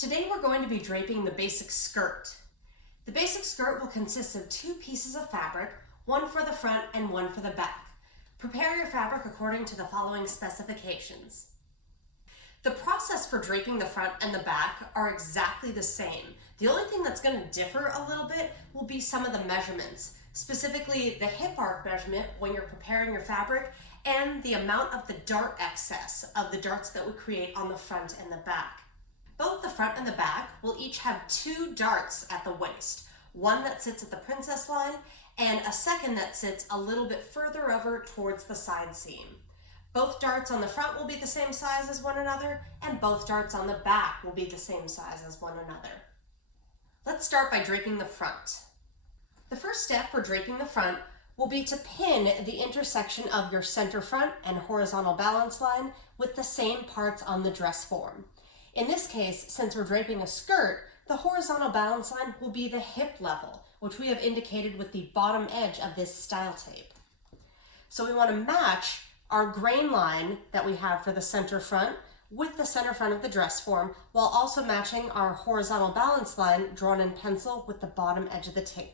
Today we're going to be draping the basic skirt. The basic skirt will consist of two pieces of fabric, one for the front and one for the back. Prepare your fabric according to the following specifications. The process for draping the front and the back are exactly the same. The only thing that's going to differ a little bit will be some of the measurements, specifically the hip arc measurement when you're preparing your fabric and the amount of the dart excess of the darts that we create on the front and the back. Both the front and the back will each have two darts at the waist, one that sits at the princess line and a second that sits a little bit further over towards the side seam. Both darts on the front will be the same size as one another, and both darts on the back will be the same size as one another. Let's start by draping the front. The first step for draping the front will be to pin the intersection of your center front and horizontal balance line with the same parts on the dress form. In this case, since we're draping a skirt, the horizontal balance line will be the hip level, which we have indicated with the bottom edge of this style tape. So we want to match our grain line that we have for the center front with the center front of the dress form, while also matching our horizontal balance line drawn in pencil with the bottom edge of the tape.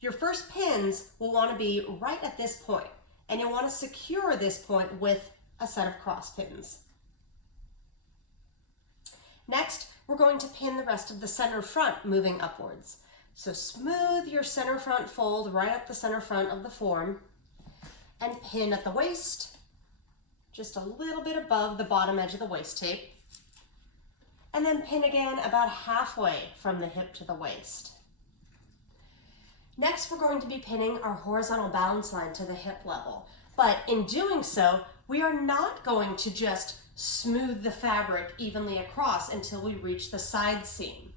Your first pins will want to be right at this point, and you'll want to secure this point with a set of cross pins. Next, we're going to pin the rest of the center front moving upwards. So smooth your center front fold right up the center front of the form and pin at the waist, just a little bit above the bottom edge of the waist tape, and then pin again about halfway from the hip to the waist. Next, we're going to be pinning our horizontal balance line to the hip level, but in doing so, we are not going to just smooth the fabric evenly across until we reach the side seam.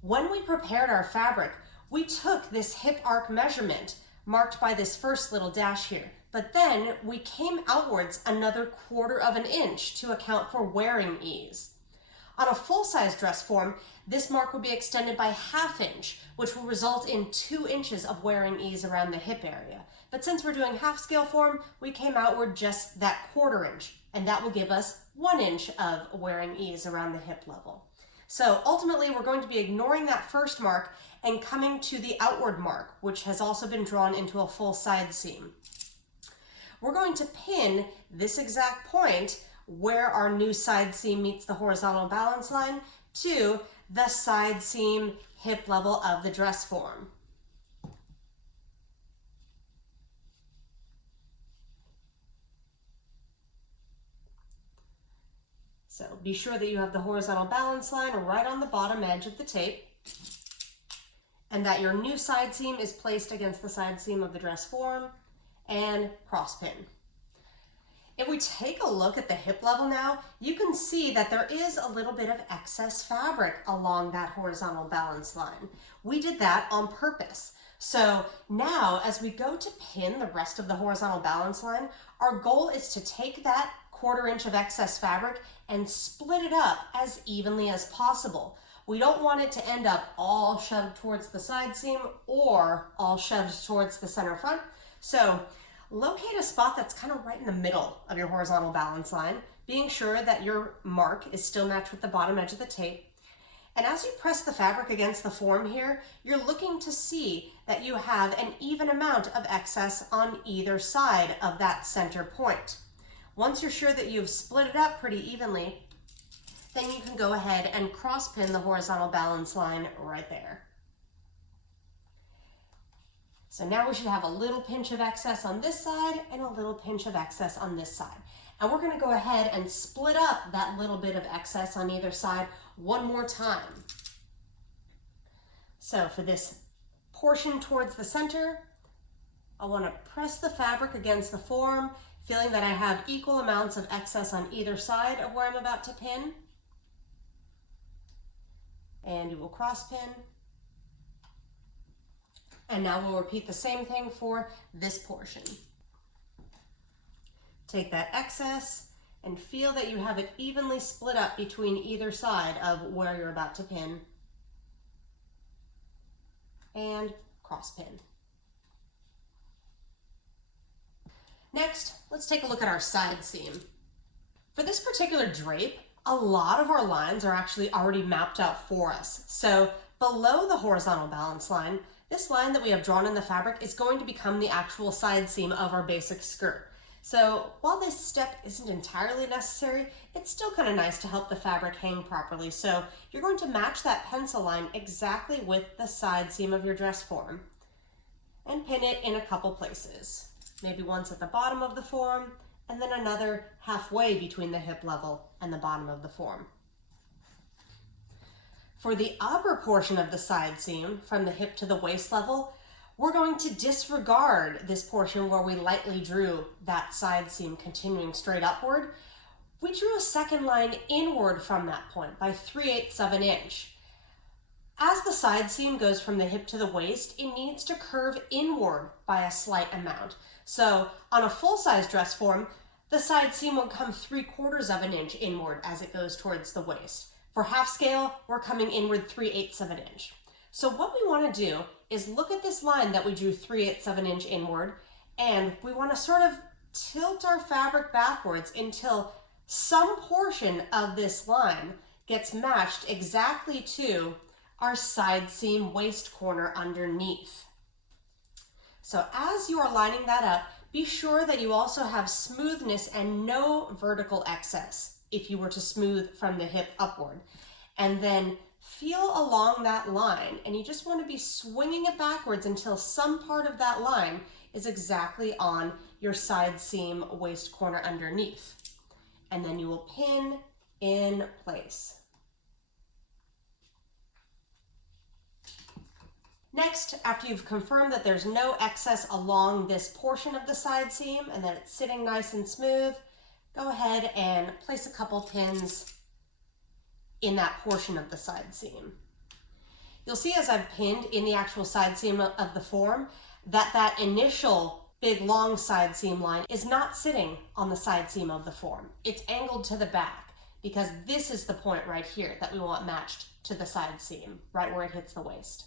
When we prepared our fabric, we took this hip arc measurement marked by this first little dash here, but then we came outwards another 1/4 of an inch to account for wearing ease. On a full-size dress form, this mark will be extended by 1/2 inch, which will result in 2 inches of wearing ease around the hip area. But since we're doing half scale form, we came outward just that 1/4 inch, and that will give us 1 inch of wearing ease around the hip level. So ultimately, we're going to be ignoring that first mark and coming to the outward mark, which has also been drawn into a full side seam. We're going to pin this exact point where our new side seam meets the horizontal balance line to the side seam hip level of the dress form. So be sure that you have the horizontal balance line right on the bottom edge of the tape and that your new side seam is placed against the side seam of the dress form and cross pin. If we take a look at the hip level now, you can see that there is a little bit of excess fabric along that horizontal balance line. We did that on purpose. So now as we go to pin the rest of the horizontal balance line, our goal is to take that 1/4 inch of excess fabric and split it up as evenly as possible. We don't want it to end up all shoved towards the side seam or all shoved towards the center front. So locate a spot that's kind of right in the middle of your horizontal balance line, being sure that your mark is still matched with the bottom edge of the tape. And as you press the fabric against the form here, you're looking to see that you have an even amount of excess on either side of that center point. Once you're sure that you've split it up pretty evenly, then you can go ahead and cross pin the horizontal balance line right there. So now we should have a little pinch of excess on this side and a little pinch of excess on this side. And we're going to go ahead and split up that little bit of excess on either side one more time. So for this portion towards the center, I want to press the fabric against the form, feeling that I have equal amounts of excess on either side of where I'm about to pin. And you will cross pin. And now we'll repeat the same thing for this portion. Take that excess and feel that you have it evenly split up between either side of where you're about to pin. And cross pin. Next, let's take a look at our side seam. For this particular drape, a lot of our lines are actually already mapped out for us. So below the horizontal balance line, this line that we have drawn in the fabric is going to become the actual side seam of our basic skirt. So while this step isn't entirely necessary, it's still kind of nice to help the fabric hang properly. So you're going to match that pencil line exactly with the side seam of your dress form and pin it in a couple places. Maybe once at the bottom of the form, and then another halfway between the hip level and the bottom of the form. For the upper portion of the side seam, from the hip to the waist level, we're going to disregard this portion where we lightly drew that side seam continuing straight upward. We drew a second line inward from that point by 3/8 of an inch. As the side seam goes from the hip to the waist, it needs to curve inward by a slight amount. So on a full-size dress form, the side seam will come 3/4 of an inch inward as it goes towards the waist. For half scale, we're coming inward 3/8 of an inch. So what we want to do is look at this line that we drew 3/8 of an inch inward, and we want to sort of tilt our fabric backwards until some portion of this line gets matched exactly to our side seam waist corner underneath. So as you are lining that up, be sure that you also have smoothness and no vertical excess if you were to smooth from the hip upward. And then feel along that line, and you just want to be swinging it backwards until some part of that line is exactly on your side seam waist corner underneath. And then you will pin in place. Next, after you've confirmed that there's no excess along this portion of the side seam and that it's sitting nice and smooth, go ahead and place a couple pins in that portion of the side seam. You'll see as I've pinned in the actual side seam of the form that that initial big long side seam line is not sitting on the side seam of the form. It's angled to the back because this is the point right here that we want matched to the side seam, right where it hits the waist.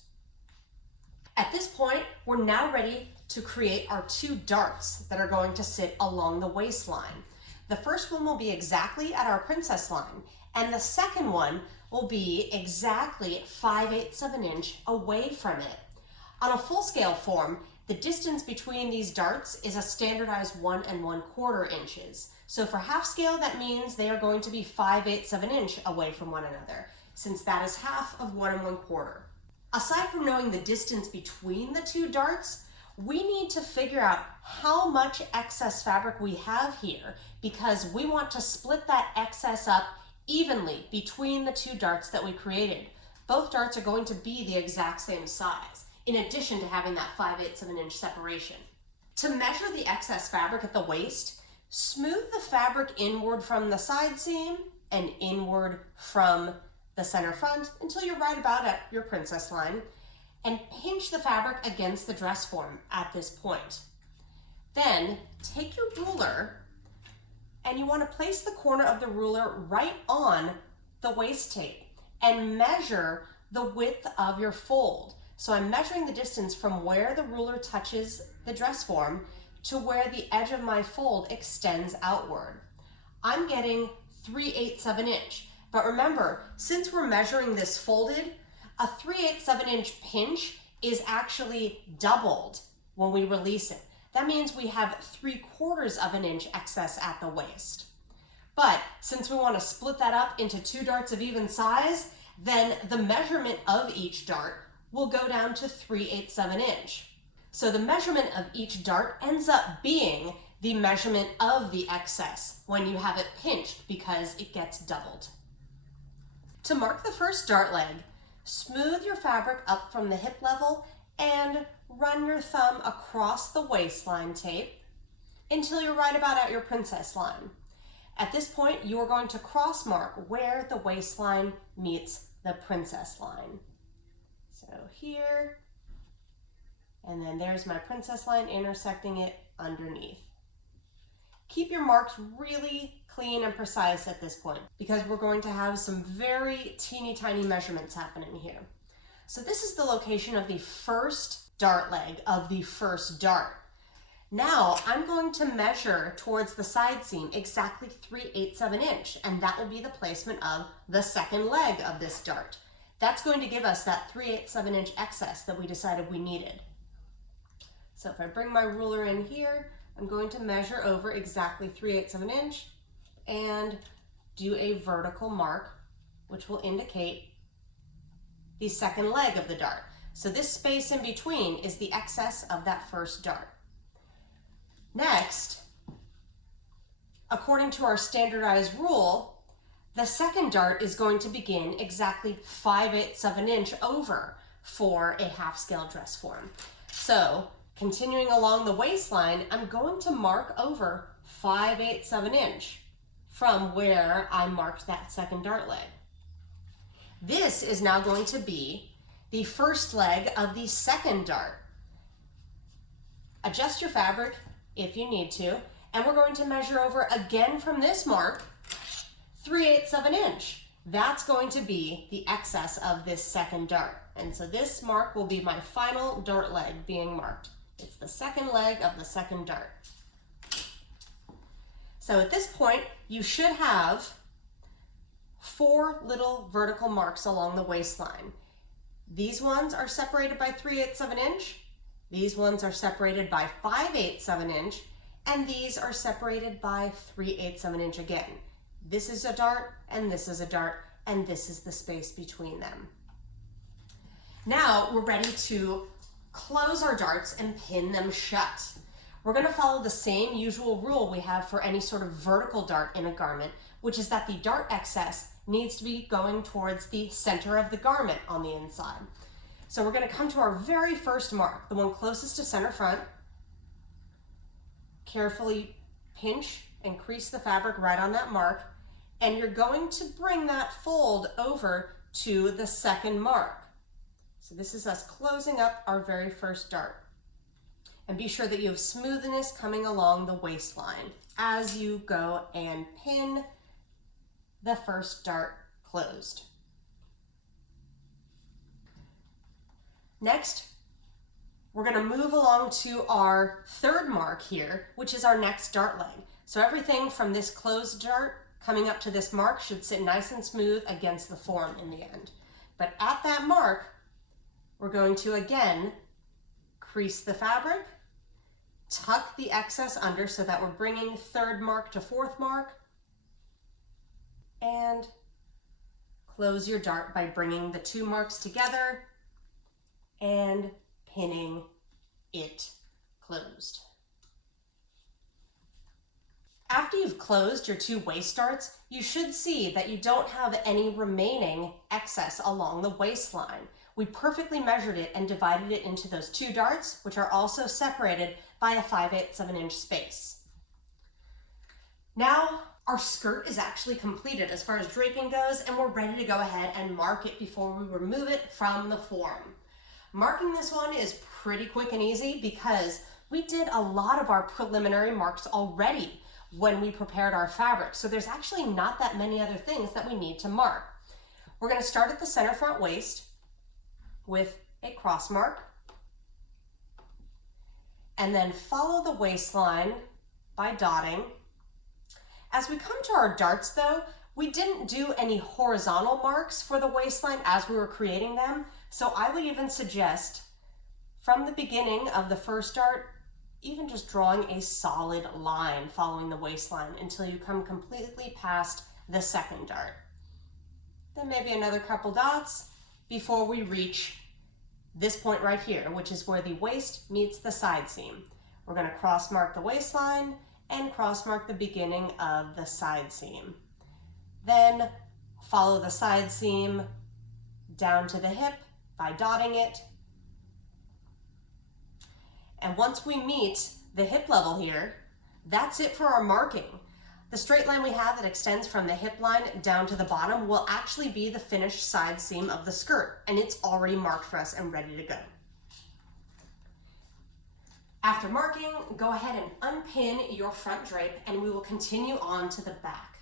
At this point, we're now ready to create our two darts that are going to sit along the waistline. The first one will be exactly at our princess line, and the second one will be exactly 5/8 of an inch away from it. On a full scale form, the distance between these darts is a standardized 1 1/4 inches. So for half scale, that means they are going to be 5/8 of an inch away from one another, since that is half of 1 1/4. Aside from knowing the distance between the two darts, we need to figure out how much excess fabric we have here, because we want to split that excess up evenly between the two darts that we created. Both darts are going to be the exact same size, in addition to having that 5/8 of an inch separation. To measure the excess fabric at the waist, smooth the fabric inward from the side seam and inward from the center front until you're right about at your princess line, and pinch the fabric against the dress form at this point. Then take your ruler and you want to place the corner of the ruler right on the waist tape and measure the width of your fold. So I'm measuring the distance from where the ruler touches the dress form to where the edge of my fold extends outward. I'm getting 3/8 of an inch. But remember, since we're measuring this folded, a 3/8 of an inch pinch is actually doubled when we release it. That means we have 3/4 of an inch excess at the waist. But since we want to split that up into two darts of even size, then the measurement of each dart will go down to 3/8 of an inch. So the measurement of each dart ends up being the measurement of the excess when you have it pinched because it gets doubled. To mark the first dart leg, smooth your fabric up from the hip level and run your thumb across the waistline tape until you're right about at your princess line. At this point, you are going to cross mark where the waistline meets the princess line. So here, and then there's my princess line intersecting it underneath. Keep your marks really clean and precise at this point because we're going to have some very teeny tiny measurements happening here. So this is the location of the first dart leg of the first dart. Now I'm going to measure towards the side seam exactly 3/8 of an inch, and that will be the placement of the second leg of this dart. That's going to give us that 3/8 of an inch excess that we decided we needed. So if I bring my ruler in here, I'm going to measure over exactly 3/8 of an inch and do a vertical mark, which will indicate the second leg of the dart. So this space in between is the excess of that first dart. Next, according to our standardized rule, the second dart is going to begin exactly 5/8 of an inch over for a half scale dress form. So continuing along the waistline, I'm going to mark over 5/8 of an inch from where I marked that second dart leg. This is now going to be the first leg of the second dart. Adjust your fabric if you need to, and we're going to measure over again from this mark 3/8 of an inch. That's going to be the excess of this second dart. And so this mark will be my final dart leg being marked. It's the second leg of the second dart. So at this point, you should have 4 little vertical marks along the waistline. These ones are separated by 3/8 of an inch. These ones are separated by 5/8 of an inch, and these are separated by 3/8 of an inch again. This is a dart, and this is a dart, and this is the space between them. Now we're ready to close our darts and pin them shut. We're going to follow the same usual rule we have for any sort of vertical dart in a garment, which is that the dart excess needs to be going towards the center of the garment on the inside. So we're going to come to our very first mark, the one closest to center front. Carefully pinch and crease the fabric right on that mark, and you're going to bring that fold over to the second mark. So this is us closing up our very first dart. And be sure that you have smoothness coming along the waistline as you go and pin the first dart closed. Next, we're going to move along to our third mark here, which is our next dart leg. So everything from this closed dart coming up to this mark should sit nice and smooth against the form in the end. But at that mark, we're going to again crease the fabric, tuck the excess under so that we're bringing third mark to fourth mark, and close your dart by bringing the 2 marks together and pinning it closed. After you've closed your 2 waist darts, you should see that you don't have any remaining excess along the waistline. We perfectly measured it and divided it into those 2 darts, which are also separated by a 5/8 of an inch space. Now, our skirt is actually completed as far as draping goes, and we're ready to go ahead and mark it before we remove it from the form. Marking this one is pretty quick and easy because we did a lot of our preliminary marks already when we prepared our fabric. So there's actually not that many other things that we need to mark. We're going to start at the center front waist with a cross mark, and then follow the waistline by dotting. As we come to our darts though, we didn't do any horizontal marks for the waistline as we were creating them. So I would even suggest from the beginning of the first dart, even just drawing a solid line following the waistline until you come completely past the second dart. Then maybe another couple dots before we reach this point right here, which is where the waist meets the side seam. We're going to cross mark the waistline and cross mark the beginning of the side seam. Then follow the side seam down to the hip by dotting it. And once we meet the hip level here, that's it for our marking. The straight line we have that extends from the hip line down to the bottom will actually be the finished side seam of the skirt, and it's already marked for us and ready to go. After marking, go ahead and unpin your front drape, and we will continue on to the back.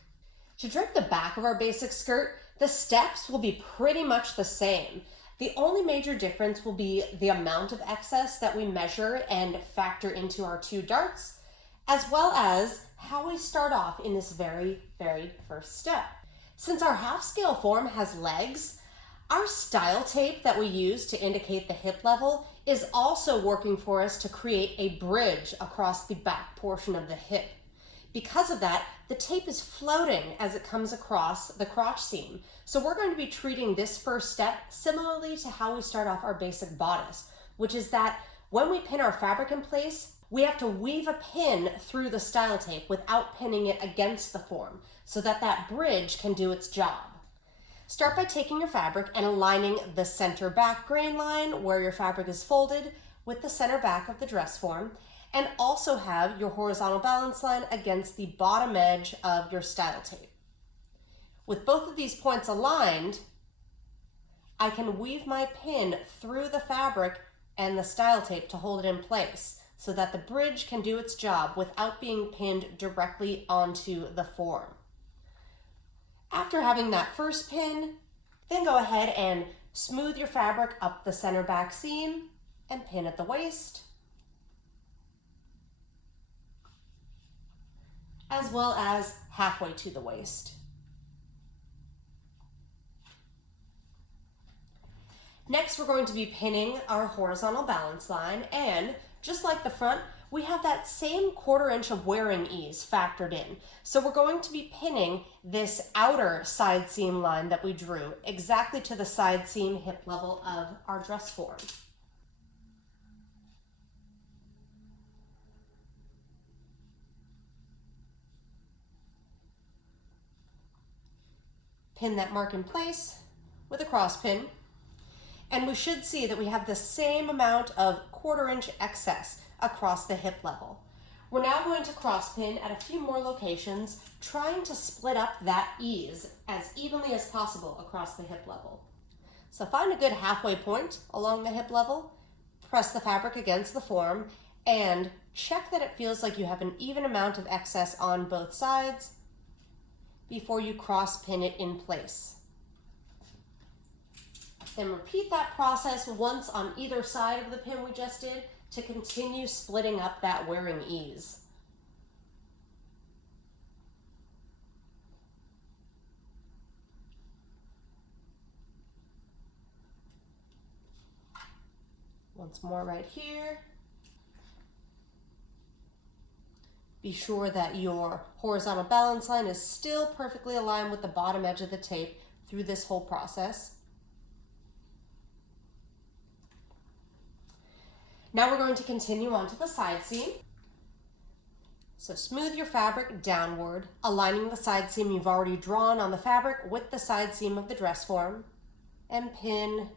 To drape the back of our basic skirt, the steps will be pretty much the same. The only major difference will be the amount of excess that we measure and factor into our 2 darts, as well as how we start off in this very first step. Since our half scale form has legs, our style tape that we use to indicate the hip level is also working for us to create a bridge across the back portion of the hip. Because of that, the tape is floating as it comes across the crotch seam. So we're going to be treating this first step similarly to how we start off our basic bodice, which is that when we pin our fabric in place, we have to weave a pin through the style tape without pinning it against the form so that that bridge can do its job. Start by taking your fabric and aligning the center back grain line where your fabric is folded with the center back of the dress form, and also have your horizontal balance line against the bottom edge of your style tape. With both of these points aligned, I can weave my pin through the fabric and the style tape to hold it in place so that the bridge can do its job without being pinned directly onto the form. After having that first pin, then go ahead and smooth your fabric up the center back seam and pin at the waist, as well as halfway to the waist. Next, we're going to be pinning our horizontal balance line, and just like the front, we have that same 1/4 inch of wearing ease factored in. So we're going to be pinning this outer side seam line that we drew exactly to the side seam hip level of our dress form. Pin that mark in place with a cross pin, and we should see that we have the same amount of 1/4 inch excess across the hip level. We're now going to cross pin at a few more locations, trying to split up that ease as evenly as possible across the hip level. So find a good halfway point along the hip level, press the fabric against the form, and check that it feels like you have an even amount of excess on both sides before you cross pin it in place. Then repeat that process once on either side of the pin we just did to continue splitting up that wearing ease. Once more right here. Be sure that your horizontal balance line is still perfectly aligned with the bottom edge of the tape through this whole process. Now we're going to continue on to the side seam. So smooth your fabric downward, aligning the side seam you've already drawn on the fabric with the side seam of the dress form, and pin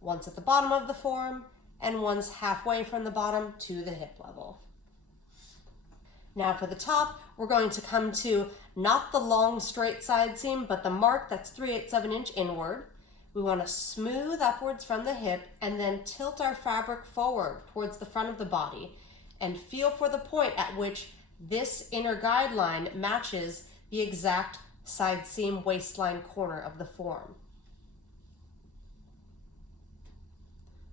once at the bottom of the form and once halfway from the bottom to the hip level. Now for the top, we're going to come to not the long straight side seam, but the mark that's 3/8 of an inch inward. We want to smooth upwards from the hip and then tilt our fabric forward towards the front of the body and feel for the point at which this inner guideline matches the exact side seam waistline corner of the form.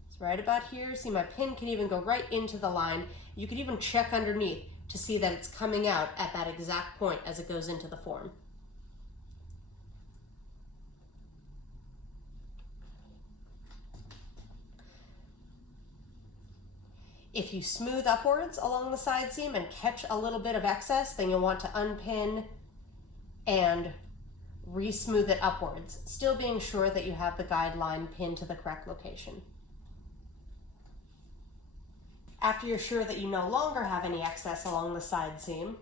It's right about here. See, my pin can even go right into the line. You could even check underneath to see that it's coming out at that exact point as it goes into the form. If you smooth upwards along the side seam and catch a little bit of excess, then you'll want to unpin and re-smooth it upwards, still being sure that you have the guideline pinned to the correct location. After you're sure that you no longer have any excess along the side seam,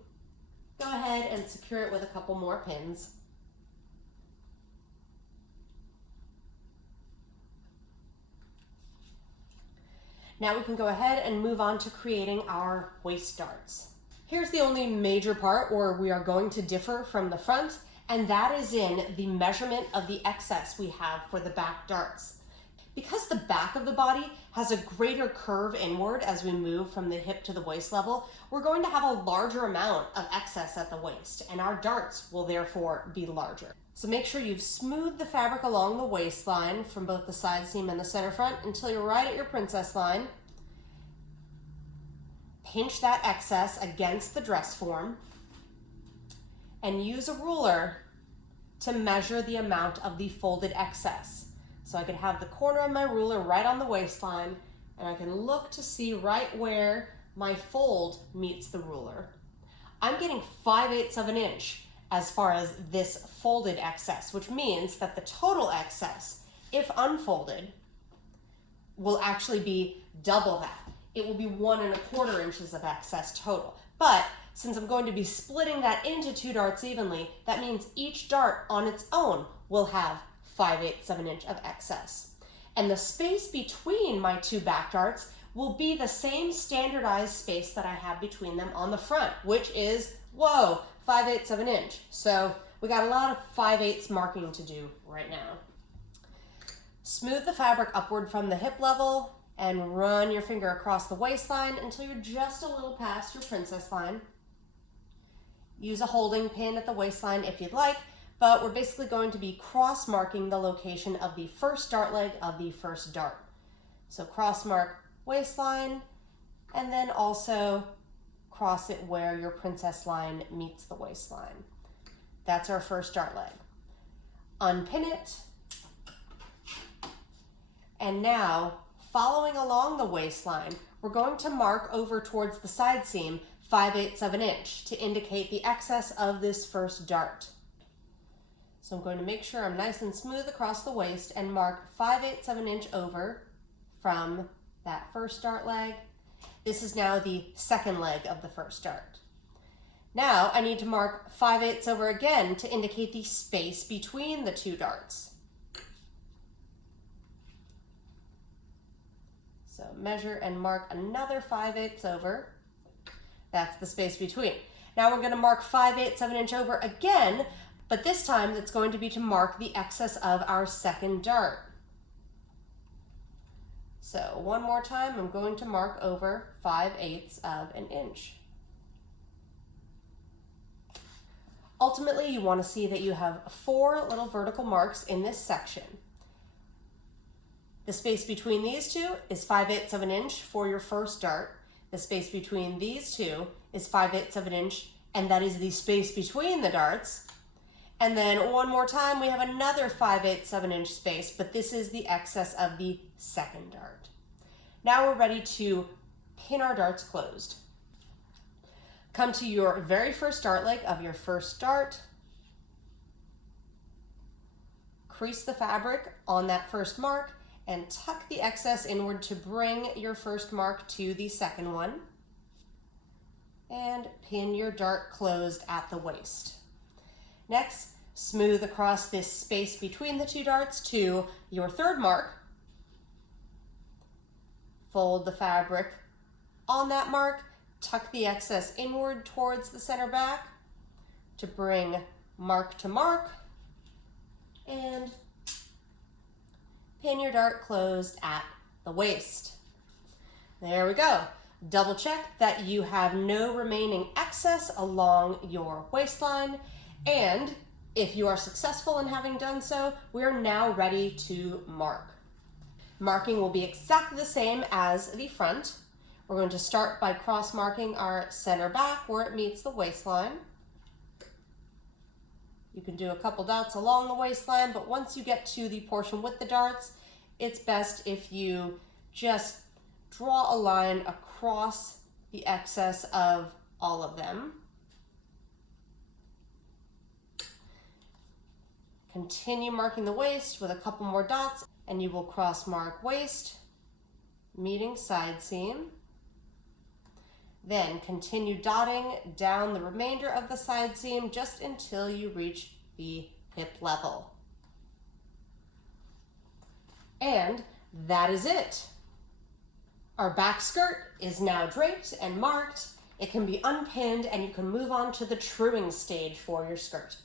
go ahead and secure it with a couple more pins. Now we can go ahead and move on to creating our waist darts. Here's the only major part where we are going to differ from the front, and that is in the measurement of the excess we have for the back darts. Because the back of the body has a greater curve inward as we move from the hip to the waist level, we're going to have a larger amount of excess at the waist, and our darts will therefore be larger. So make sure you've smoothed the fabric along the waistline from both the side seam and the center front until you're right at your princess line. Pinch that excess against the dress form and use a ruler to measure the amount of the folded excess. So I could have the corner of my ruler right on the waistline, and I can look to see right where my fold meets the ruler. I'm getting 5/8 of an inch as far as this folded excess, which means that the total excess, if unfolded, will actually be double that. It will be 1¼ inches of excess total. But since I'm going to be splitting that into 2 darts evenly, that means each dart on its own will have 5/8 of an inch of excess. And the space between my 2 back darts will be the same standardized space that I have between them on the front, which is, whoa, 5/8 of an inch. So we got a lot of 5/8 marking to do right now. Smooth the fabric upward from the hip level and run your finger across the waistline until you're just a little past your princess line. Use a holding pin at the waistline if you'd like, but we're basically going to be cross marking the location of the first dart leg of the first dart. So cross mark waistline, and then also cross it where your princess line meets the waistline. That's our first dart leg. Unpin it, and now following along the waistline, we're going to mark over towards the side seam 5/8 of an inch to indicate the excess of this first dart. So I'm going to make sure I'm nice and smooth across the waist and mark 5/8 of an inch over from that first dart leg. This is now the second leg of the first dart. Now I need to mark 5/8 over again to indicate the space between the 2 darts. So measure and mark another 5/8 over. That's the space between. Now we're going to mark 5/8 of an inch over again, but this time it's going to be to mark the excess of our second dart. So one more time, I'm going to mark over 5/8 of an inch. Ultimately, you want to see that you have 4 little vertical marks in this section. The space between these 2 is 5/8 of an inch for your first dart. The space between these 2 is 5/8 of an inch, and that is the space between the darts. And then one more time, we have another 5/8 of an inch space, but this is the excess of the second dart. Now we're ready to pin our darts closed. Come to your very first dart leg of your first dart. Crease the fabric on that first mark and tuck the excess inward to bring your first mark to the second one. And pin your dart closed at the waist. Next, smooth across this space between the 2 darts to your third mark. Fold the fabric on that mark, tuck the excess inward towards the center back to bring mark to mark, and pin your dart closed at the waist. There we go. Double check that you have no remaining excess along your waistline, and if you are successful in having done so, we are now ready to mark. Marking will be exactly the same as the front. We're going to start by cross marking our center back where it meets the waistline. You can do a couple dots along the waistline, but once you get to the portion with the darts, it's best if you just draw a line across the excess of all of them. Continue marking the waist with a couple more dots, and you will cross mark waist, meeting side seam. Then continue dotting down the remainder of the side seam just until you reach the hip level. And that is it. Our back skirt is now draped and marked. It can be unpinned, and you can move on to the truing stage for your skirt.